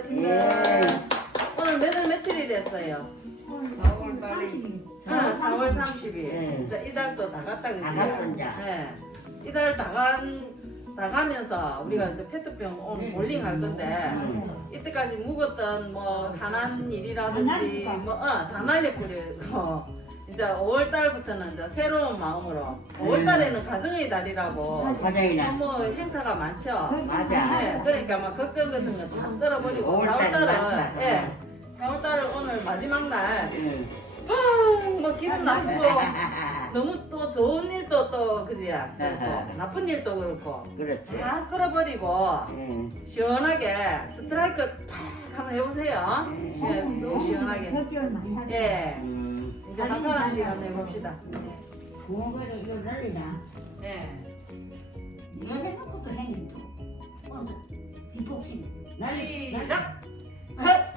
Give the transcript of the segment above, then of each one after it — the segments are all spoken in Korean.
어르신들. 예. 오늘 몇월 며칠이 됐어요? 4월 달에 아, 4월 30일. 예. 이제 이달도 다 갔다 그지? 다 갔어, 이제. 네. 이달 다 간, 다 가면서 우리가 이제 페트병 오늘 볼링 할 건데 이때까지 묵었던 뭐 하난 일이라든지 뭐, 어, 다 날려버리고 이제 5월 달부터는 이제 새로운 마음으로 5월 달에는 가정의 달이라고 과장이나 뭐 행사가 많죠. 맞아. 네, 그러니까 막 걱정 같은 거 다 떨어버리고 5월 4월 달이 달은 많다. 예, 4월 달은 오늘 마지막 날, 응. 뭐 기분 나쁘고 너무 또 좋은 일도 또 그지야 그렇고 나쁜 일도 그렇고 그렇지. 다 쓸어버리고 응. 시원하게 스트라이크 팍 한번 해보세요. 예, 쏙 시원하게. 많이 하죠. 예, 음. 이제 한 사람씩 한번 해봅시다. 거를 이거 날리라. 예. 해놓고 또 했는데. 비폭신. 시작. 딱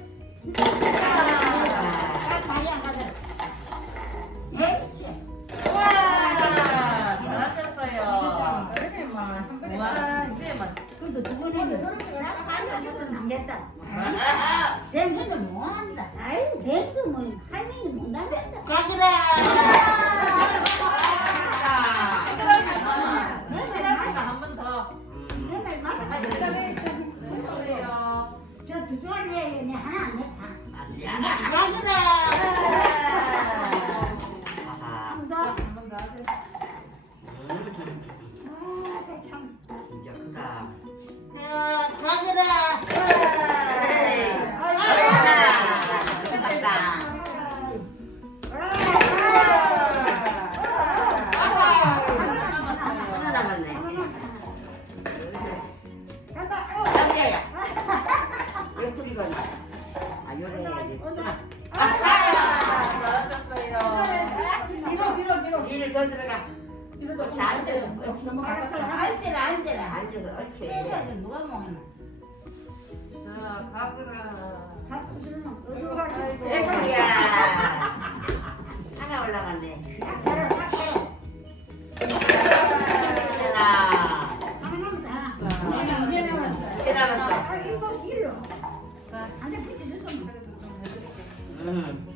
들어가. 자 앉아서 옳지. 앉아라, 앉아라. 앉아서 옳지. 누가 먹나? 자, 가그라. 어디로 가지? 애구야. 하나 올라갔네. 딱 걸어, 딱. 하나. 하나. 남았어. 아, 이거 앉아. 응.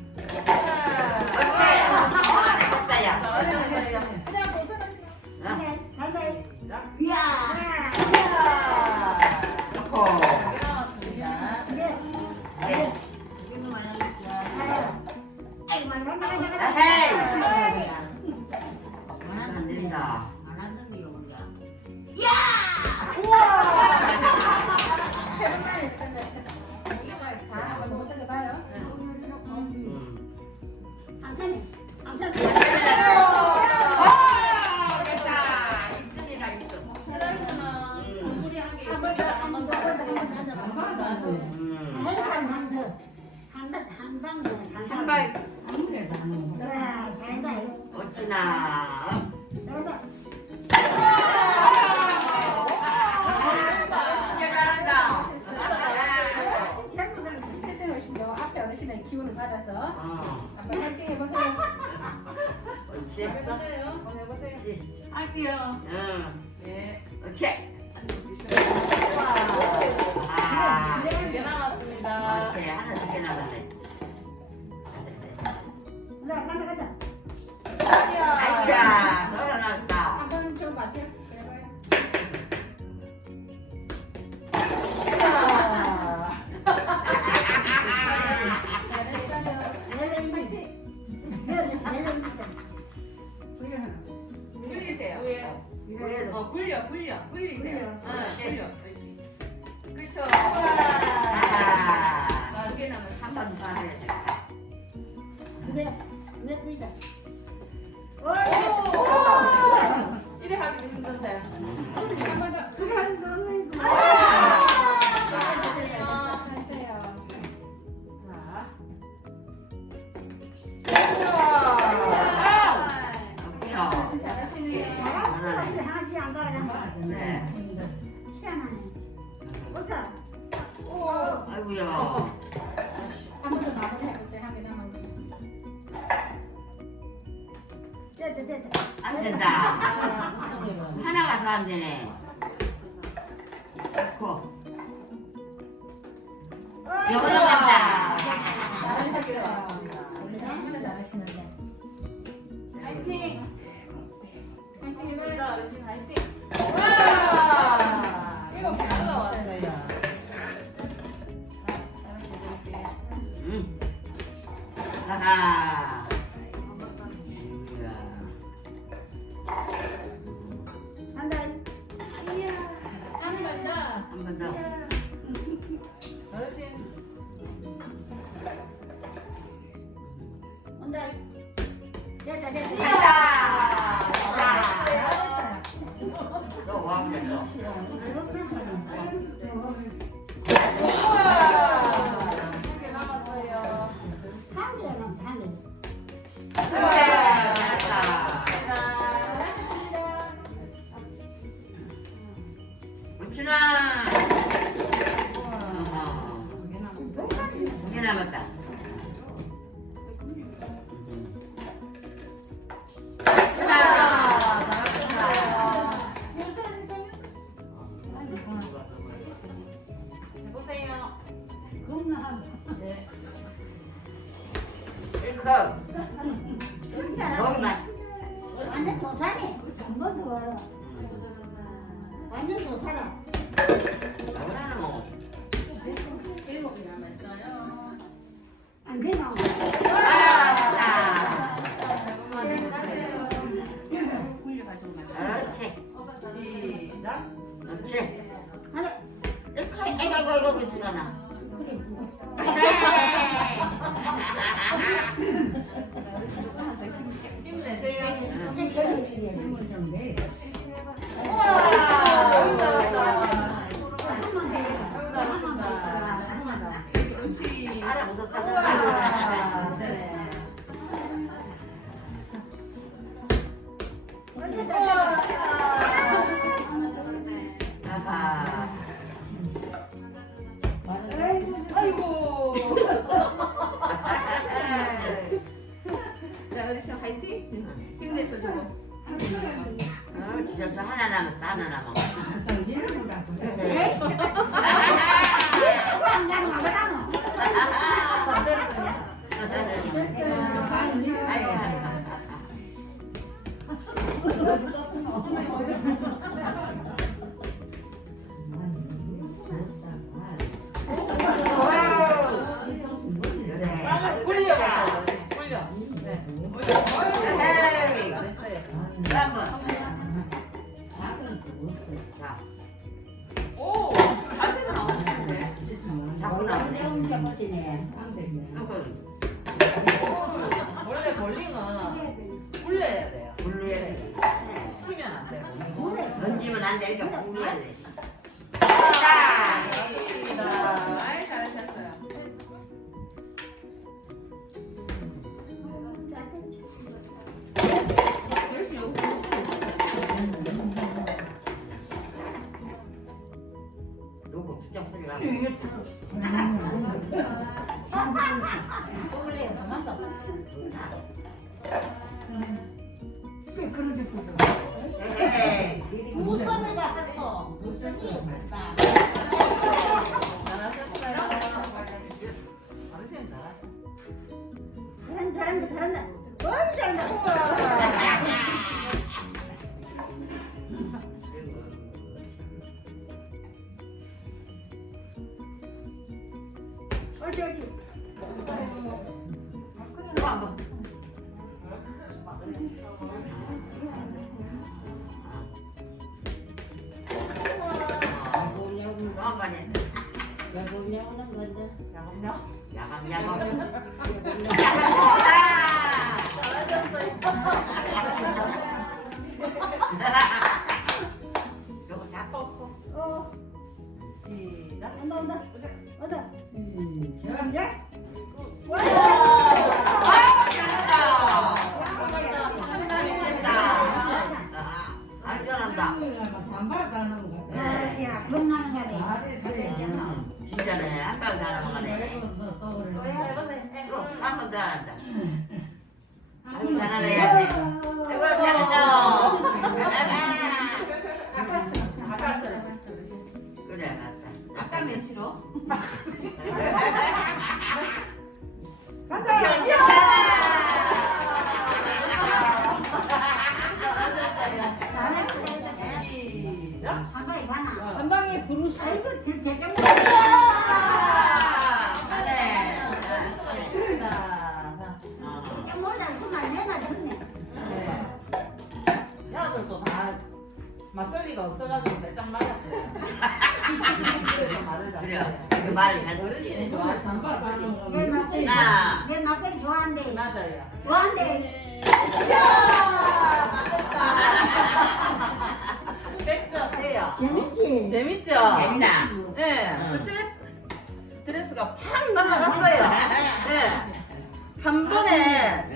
한 번, 한 번, 한 번, 한한 발. 그래, 잘한다. 어찌나. 기운을 받아서 어. 한번 화이팅 해보세요. 옳지. 해보세요. 한번 해보세요. 할게요. 응. 네. 아. 두개 남았습니다. 옳지. 하나 두개 남았네. 네, 가자, 가자. 아이야. 돼. 그래. 이래 하기 힘든데. 안 된다. 하나가 더 안 되네. 좋고. 여기로 간다. 잘하 완전 도사라. 아하. 아이고. 자, 어르신 화이팅. 힘내서 주고. 어, 진짜 저 하나 남았어, 하나 남았어. 자, 오, 자세. 자꾸 나오네. 원래 볼링은 굴려야 돼요. 굴려야 돼. 튀면 안 돼요. 던지면 안 돼, 이렇게 굴려야 돼. 잘하셨어요. 잘한다 잘한다 잘한다. 너무 잘한다. 어디 어디. 야감, 야감. 요거 잡고. 어. 시작. 온다 온다. 온다. 시작. 아이 잘한다. 야, 겁나는 거네. 진짜네. 한방 한다. 아이고 잘하네. 아이고 잘한다. 아까 막걸리가 없어가지고 배짱 맞았어요. 그 말을 잘 들으시네. 좋아하시는 막걸리. 내 막걸리 좋아한대. 맞아요. 좋아한대. 네. 이야! 맞았다. 됐죠? 돼요. 재밌지? 재밌죠? 재미나. 예, 네. 음. 스트레스, 스트레스가 팍 날라갔어요. 예. 네. 한 번에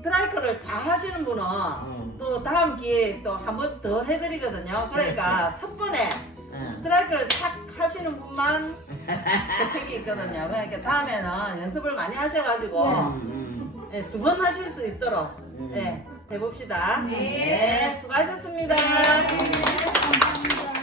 스트라이크를 다 하시는 분은 응. 또 다음 기회에 또 한 번 더 해드리거든요. 그러니까 첫 번에 응. 스트라이크를 탁 하시는 분만 혜택이 있거든요. 그러니까 다음에는 연습을 많이 하셔가지고 응. 네, 두번 하실 수 있도록 응. 네, 해봅시다. 네. 네, 수고하셨습니다. 감사합니다